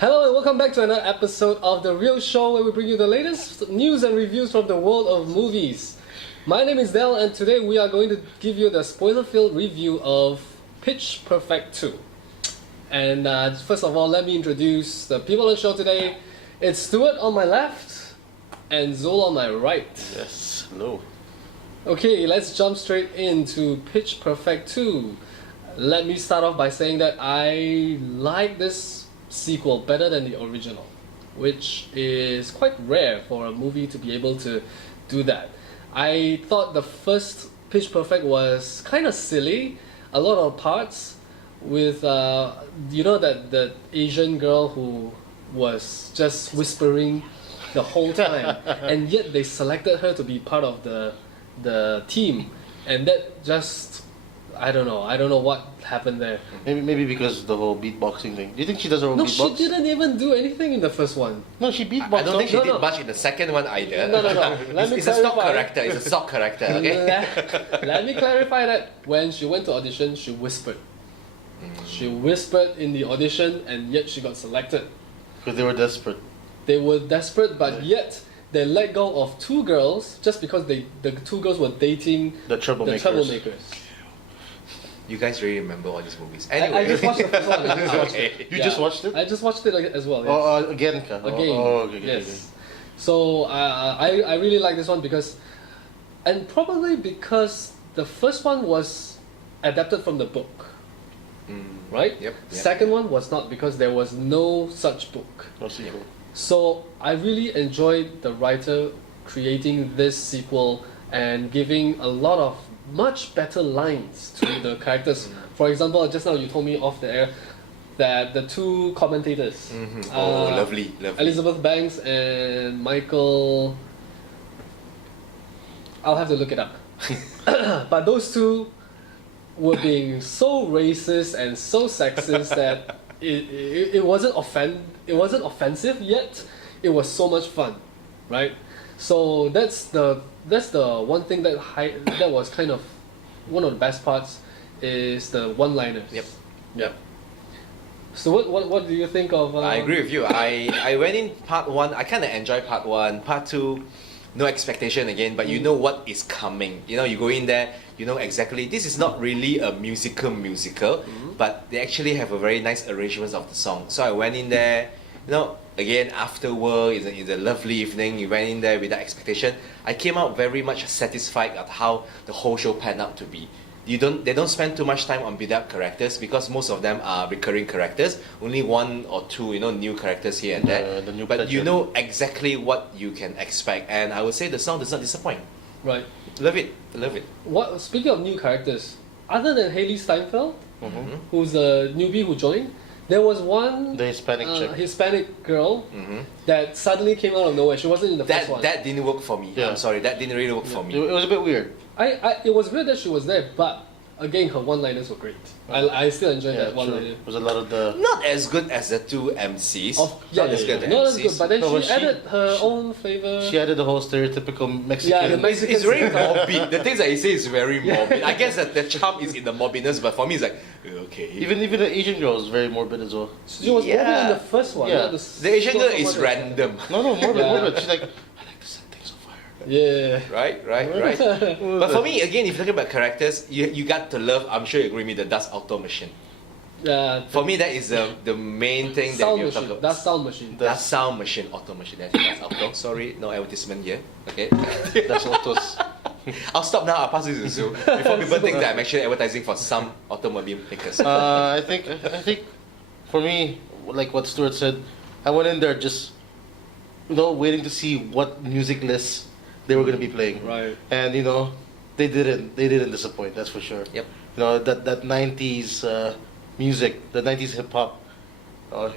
Hello and welcome back to another episode of The Real Show where we bring you the latest news and reviews from the world of movies. My name is Del and today we are going to give you the spoiler-filled review of Pitch Perfect 2. And first of all, let me introduce the people on the show today. It's Stuart on my left and Zol on my right. Yes, hello. Okay, let's jump straight into Pitch Perfect 2. Let me start off by saying that I like this sequel better than the original, which is quite rare for a movie to be able to do that. I thought the first Pitch Perfect was kind of silly, a lot of parts with that Asian girl who was just whispering the whole time, and yet they selected her to be part of the team, and that just I don't know what happened there. Maybe because the whole beatboxing thing. Do you think she does her own No, beatbox? she didn't even do anything in the first one. No, she beatboxed. I don't think she No, did no. much in the second one either. No. Let me It's a stock clarify. character. It's a stock character. Okay. Let me clarify that when she went to audition, she whispered. She whispered in the audition, and yet she got selected. Because they were desperate. They were desperate, but yet they let go of two girls just because the two girls were dating The the troublemakers. troublemakers. You guys really remember all these movies. I Anyway. just watched the first one. I just watched it. You just watched it? I just watched it as well. Yes. Oh, again, ka? Again, okay, yes. So I really like this one because the first one was adapted from the book, right? Yep. Second one was not because there was no such book. No sequel. So I really enjoyed the writer creating this sequel and giving a lot of much better lines to the characters. For example, just now you told me off the air that the two commentators, Lovely. Elizabeth Banks and Michael, I'll have to look it up. But those two were being so racist and so sexist that it wasn't offensive yet. It was so much fun, right? So that's the one thing that was kind of one of the best parts is the one-liners. Yep. So what do you think of? I agree with you. I went in part one. I kind of enjoyed part one. Part two, no expectation again, but you know what is coming. You know, you go in there, you know exactly. This is not really a musical, but they actually have a very nice arrangement of the song. So I went in there, you know. Again, after work, it's a lovely evening. You went in there without expectation. I came out very much satisfied at how the whole show panned out to be. They don't spend too much time on build-up characters because most of them are recurring characters. Only one or two, new characters here and there. But you know exactly what you can expect, and I would say the song does not disappoint. Right. Love it. What? Speaking of new characters, other than Haley Steinfeld, who's a newbie who joined, there was one The Hispanic chick. Hispanic girl that suddenly came out of nowhere. She wasn't in the first one. That didn't work for me. Yeah. I'm sorry, that didn't really work for me. It was a bit weird. It was good that she was there, but again, her one-liners were great. I still enjoyed that one-liner. It was a lot of the... Not as good as the two MCs. Yeah, Not as good as the not as MCs. good, but then No, she added her own flavor. She added the whole stereotypical Mexican... Yeah, the Mexican It's very morbid. The things that he says is very morbid. I guess that the charm is in the morbidness, but for me it's like, okay. Even the Asian girl is very morbid as well. She was morbid in the first one. Yeah. not The Asian girl is morbid. random. No, morbid, Yeah. morbid. She's like, I like to set things on fire. Yeah. Right. But for me, again, if you're talking about characters, you got to love, I'm sure you agree with me, the Das Auto machine. Yeah. For me, that is the main thing that Sound you're talking machine. about. That's sound machine. Das sound machine, auto machine. That's auto. Sorry, no advertisement here. Okay. That's autos. I'll stop now. I'll pass this to Zoo before people think that I'm actually advertising for some automobile makers. I think for me, like what Stuart said, I went in there just waiting to see what music lists they were going to be playing. Right. And they didn't disappoint. That's for sure. Yep. That 90s music, the 90s hip hop,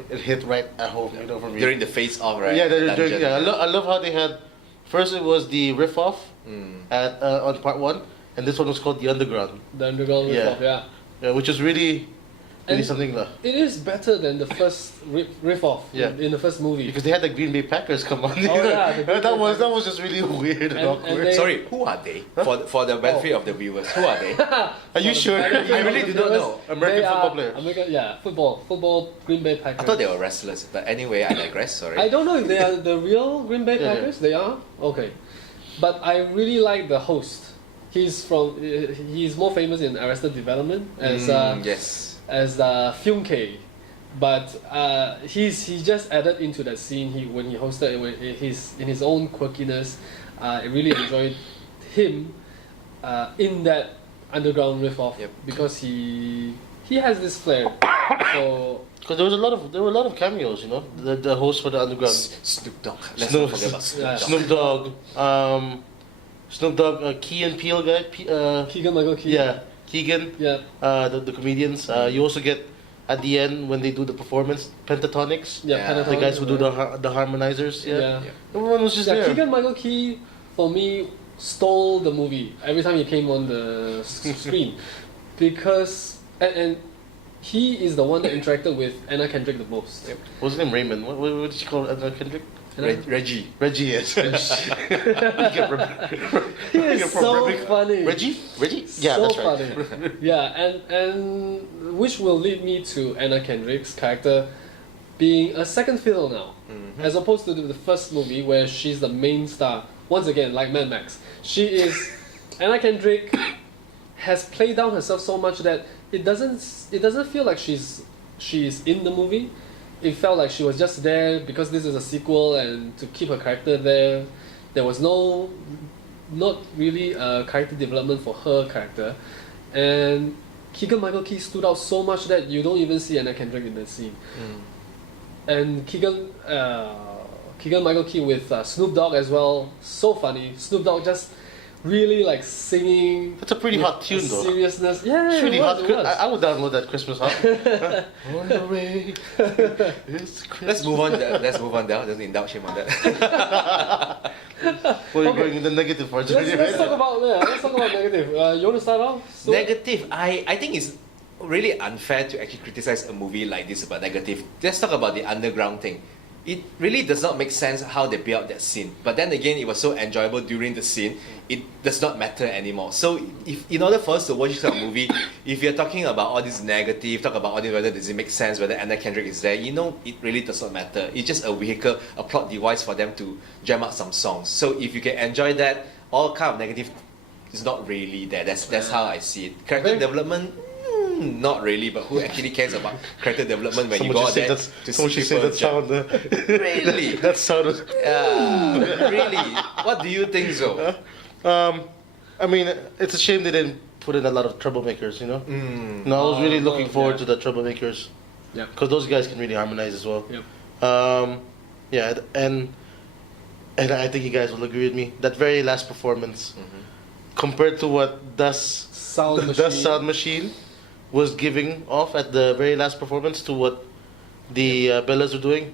it hit right at home. For me. During the face off, right? Yeah, Dungeon. I love how they had. First, it was the riff off on part one, and this one was called the Underground. The underground Yeah. riff-off, yeah. Yeah, which is really Really And something it is better than the first riff off Yeah. in the first movie. because they had the Green Bay Packers come on. Oh, yeah, the Green that Bay was Packers. just really weird and And awkward. they- Sorry, who are they? For the benefit of the viewers, who are they? Are you sure? I really do not know. American They football are players. football Green Bay Packers. I thought they were wrestlers, but anyway, I digress. Sorry. I don't know if they are the real Green Bay Yeah, yeah. Packers. They are okay, but I really like the host. He's more famous in Arrested Development Yes. as Film K, but he just added into that scene. When he hosted in his own quirkiness. I really enjoyed him in that underground riff off Yep. because he has this flair. So Because there were a lot of cameos, you know. The host for the underground. Snoop Dogg. Let's Snoop- not forget about Yeah. Snoop Dogg. Snoop Dogg, Key and Peele guy. Keegan Michael Key. Yeah, Keegan. Yeah. The comedians. You also get at the end when they do the performance, Pentatonics. Yeah. Yeah. The Pentatonic, guys who do right. the harmonizers. Yeah. Yeah. Everyone was just Yeah, there. Keegan Michael Key for me stole the movie every time he came on the screen because and he is the one that interacted with Anna Kendrick the most. Yep. What's his name? Raymond. What did you call Kendrick? Reggie. Reggie. Yes. He is so funny. Reggie. Yeah, so that's right. funny. Yeah, and which will lead me to Anna Kendrick's character being a second fiddle now, as opposed to the first movie where she's the main star. Once again, like Mad Max, she is Anna Kendrick has played down herself so much that it doesn't feel like she's in the movie. It felt like she was just there because this is a sequel and to keep her character there. There was not really a character development for her character, and Keegan Michael Key stood out so much that you don't even see Anna Kendrick in that scene. And Keegan Michael Key with Snoop Dogg as well, so funny. Snoop Dogg just really like singing. That's a pretty with hot tune, though. Seriousness, yeah, It's really it was, hot. it was. I would download that Christmas hot. On the way. It's Christmas. Let's move on. Let's move on now. Just indulge him on that. Well, you're Okay. going in the negative parts. Let's talk about negative. You want to start off? So, Negative. I think it's really unfair to actually criticize a movie like this about negative. Let's talk about the underground thing. It really does not make sense how they built that scene. But then again, it was so enjoyable during the scene, it does not matter anymore. So if in order for us to watch this kind of movie, if you're talking about all this negative, talk about all this, whether does it make sense, whether Anna Kendrick is there, it really does not matter. It's just a vehicle, a plot device for them to jam out some songs. So if you can enjoy that, all kind of negative is not really there. That's how I see it. Character Okay. development, not really, but who actually cares about character development when Someone you go should out say there to someone see should say people that jam? sound. Really? That sound was. Really? What do you think so? I mean, it's a shame they didn't put in a lot of troublemakers, you know? No, I was really Oh, looking forward yeah. to the troublemakers. Yeah. Because those guys can really harmonize as well. Yep. Yeah, and I think you guys will agree with me. That very last performance, compared to what Sound the machine. Sound Machine was giving off at the very last performance to what the Bellas were doing,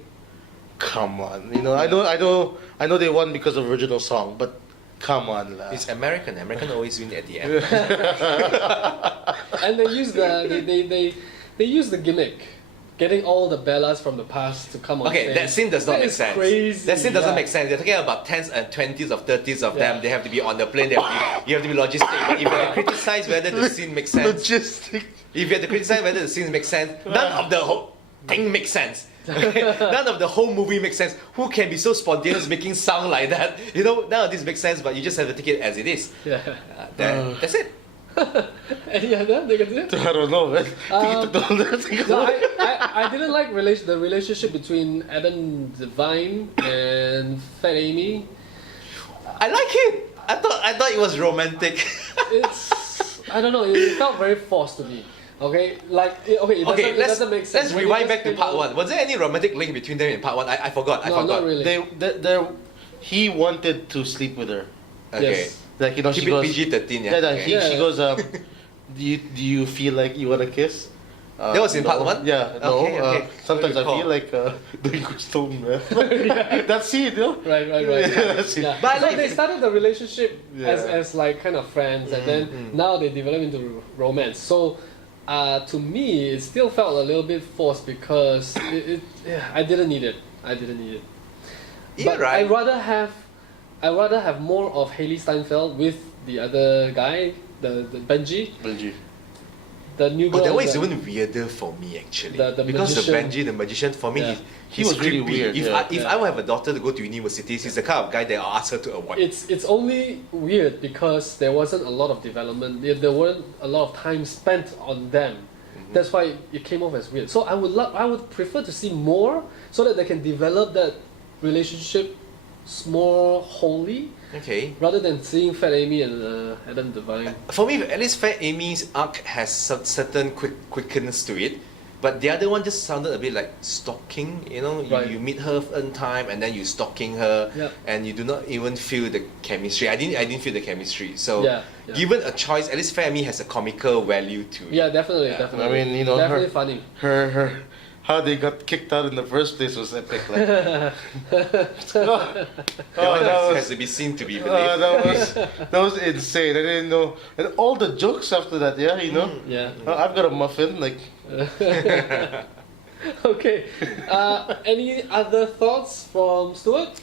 come on. I know they won because of original song, but come on, la. It's American. American always win at the end. And they use the gimmick, getting all the Bellas from the past to come on Okay, stage. that scene does not That make is sense. Crazy. That scene doesn't yeah. make sense. They're talking about 10s and 20s of 30s of Yeah. them. They have to be on the plane. You have to be logistic. But if you have to criticize whether the scene makes sense, Logistic. if you have to criticize whether the scene makes sense, none of the whole thing makes sense. None of the whole movie makes sense. Who can be so spontaneous making sound like that? None of this makes sense, but you just have to take it as it is. Yeah. That's it. Any other negative? I don't know, man. I think you took the whole thing. No, I didn't like the relationship between Adam Devine and Fat Amy. I like it. I thought it was romantic. I don't know. It felt very forced to me. Okay, it doesn't make sense. Let's When rewind it back just to came part out- one. Was there any romantic link between them in part one? I forgot. No, not really. He wanted to sleep with her. Okay. Yes. Like, Keep she it goes. PG-13, yeah. Yeah, Okay. Yeah. she goes. Do you feel like you want to kiss? That was in no. part one? Yeah, no. Okay, okay. Sometimes I Don't feel like doing good stone, man. That's it, yo. Right. Yeah, that's it. Yeah. But I So like they it. started the relationship Yeah. as like kind of friends, and then now they develop into romance. So to me, it still felt a little bit forced because I didn't need it. I didn't need it. Yeah, But right. I rather have more of Haley Steinfeld with the other guy, the Benji, Benji. the new girl. Oh, that one is the- even weirder for me actually. The because magician. the Benji, the magician, for me, Yeah. He he's was really creepy. weird, If yeah. if I would have a daughter to go to universities, he's the kind of guy that I'll ask her to avoid. It's only weird because there wasn't a lot of development. There weren't a lot of time spent on them. Mm-hmm. That's why it came off as weird. So I would prefer to see more so that they can develop that relationship more wholly Okay. rather than seeing Fat Amy and Adam Devine. For me, at least Fat Amy's arc has certain quickness to it, but the other one just sounded a bit like stalking. You know, Right. you meet her one time and then you stalking her, Yep. and you do not even feel the chemistry. I didn't feel the chemistry. So, Yeah, yeah. given a choice, at least Fat Amy has a comical value to it. Yeah, definitely, Yeah. definitely. I mean, you know, definitely her- funny. Her how they got kicked out in the first place was epic. Like, That one has to be seen to be believed. that was insane. I didn't know, and all the jokes after that. Yeah, you know. Yeah. I've got a muffin. Like, Okay. Any other thoughts from Stuart?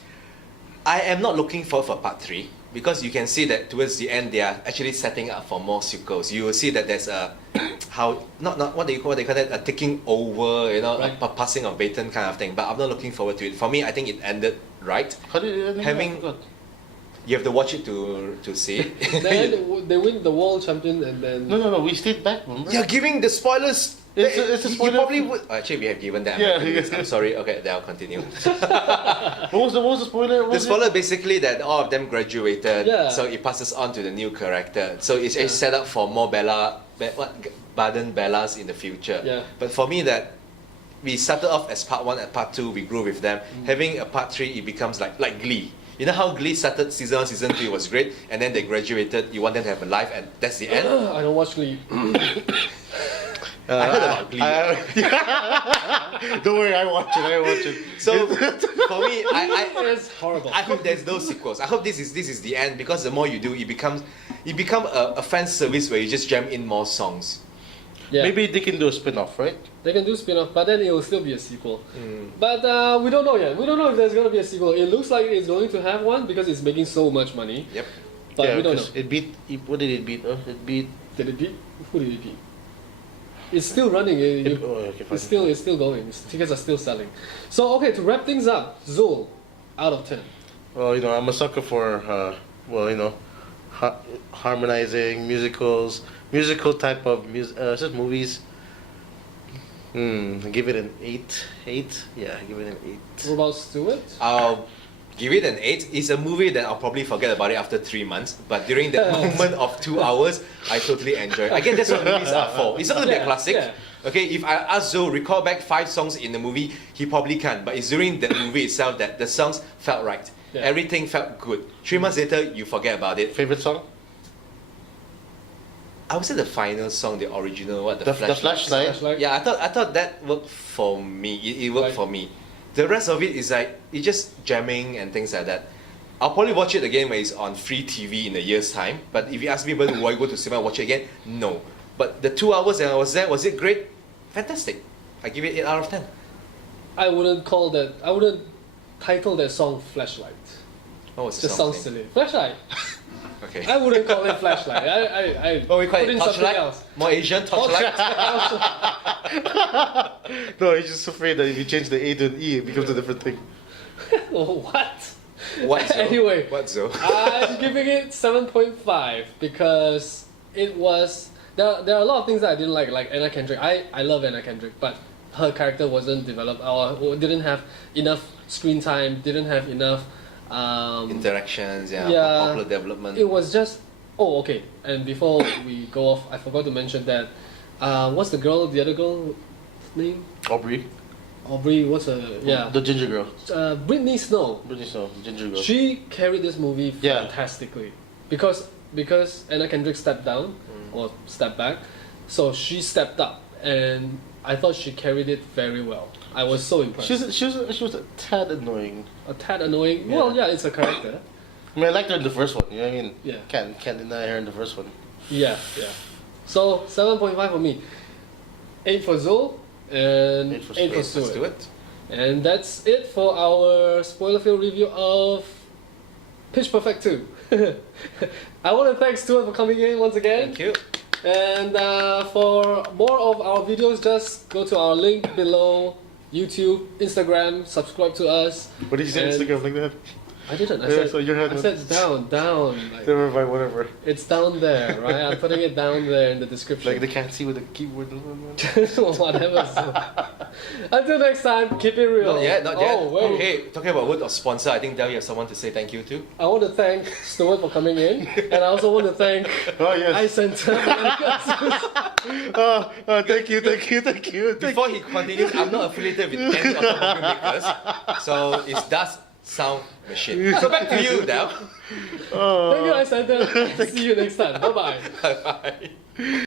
I am not looking forward for part 3 because you can see that towards the end they are actually setting up for more sequels. You will see that there's a how not what they call that, a taking over, you know, Right. a passing of baton kind of thing. But I'm not looking forward to it. For me, I think it ended right. how did it end? Having- I forgot. You have to watch it to see it. Then they win the world champion and then No. We stayed back. Remember? You're giving the spoilers. It's a You spoiler. probably would. Actually, we have given that. Yeah, I'm sorry. Okay, then I'll continue. What was the spoiler? What The was it? spoiler basically that all of them graduated, Yeah. so it passes on to the new character. So it's actually set up for more Baden Bellas in the future. Yeah. But for me, that we started off as part 1 and part 2, we grew with them. Having a part 3, it becomes like Glee. You know how Glee started season 1, season 2 was great, and then they graduated. You want them to have a life, and that's the end. I don't watch Glee. I heard about Glee. Don't worry, I watch it. So for me, It's horrible. I hope there's no sequels. I hope this is the end, because the more you do, it become a fan service where you just jam in more songs. Yeah. Maybe they can do a spin-off, right? They can do spin-off, but then it will still be a sequel. But we don't know yet. We don't know if there's gonna be a sequel. It looks like it's going to have one because it's making so much money. Yep. But we don't know. 'cause it beat. What did it beat? It beat. Did it beat? Who did it beat? It's still running. Okay, fine. It's still going. Tickets are still selling. So okay, to wrap things up, Zul, out of 10. Well, you know, I'm a sucker for, harmonizing musical type of just movies. Give it an 8. 8? Yeah, give it an 8. What about Stuart? I'll give it an 8. It's a movie that I'll probably forget about it after 3 months, but during that moment of 2 hours, I totally enjoy it. Again, that's what movies are for. It's not going to be a Yeah, classic. yeah. Okay, if I ask Zoe recall back 5 songs in the movie, he probably can't. But it's during the movie itself that the songs felt right. Yeah. Everything felt good. 3 months later, you forget about it. Favorite song? I would say the final song, the original, The Flashlight. Flashlight? Yeah, I thought that worked for me. It worked Right. for me. The rest of it is like it's just jamming and things like that. I'll probably watch it again when it's on free TV in a year's time. But if you ask me whether will I go to cinema and watch it again, no. But the 2 hours that I was there, was it great? Fantastic. I give it 8 out of 10. I wouldn't title that song Flashlight. What was Just the song sounds name? silly. Flashlight. Okay. I wouldn't call it Flashlight. I Oh, we call put it in something Torchlight? else. More Asian Torchlight? No, he's just afraid that if you change the A to an E, it becomes a different thing. What? What, Zoe? Anyway. What, Zoe? I'm giving it 7.5 because it was there are a lot of things that I didn't like Anna Kendrick. I love Anna Kendrick, but her character wasn't developed or didn't have enough screen time, didn't have enough Interactions, yeah, yeah, popular development. It was just okay. And before we go off, I forgot to mention that what's the other girl's name? Aubrey. Aubrey, what's her The ginger girl. Brittany Snow. Brittany Snow, ginger girl. She carried this movie Yeah. fantastically because Anna Kendrick stepped down or stepped back, so she stepped up, and I thought she carried it very well. I was so impressed. She was a tad annoying. A tad annoying. Yeah. Well, yeah, it's a character. I mean, I liked her in the first one. You know what I mean? Yeah. Can't deny her in the first one. Yeah. So 7.5 for me. 8 for Zul, and 8 for 8 for Let's do Stuart. it. And that's it for our spoiler-filled review of Pitch Perfect 2. I want to thank Stuart for coming in once again. Thank you. And for more of our videos, just go to our link below. YouTube, Instagram, subscribe to us. What did you say? And- Instagram like that? I didn't. I Yeah, said, so your head I was- said down. Like, Never mind, whatever. it's down there, right? I'm putting it down there in the description. Like they can't see with the keyboard. Whatever. So. Until next time, keep it real. Not yet, not yet. Oh, wait. Okay, talking about word of sponsor, I think Del, you have someone to say thank you to. I want to thank Stuart for coming in, and I also want to thank Oh yes. iCenter. Thank you. Before he continues, I'm not affiliated with any automobile makers, so it does sound machine. So back to you, Del. Thank you, iCenter. See you next time. Bye bye. Bye bye.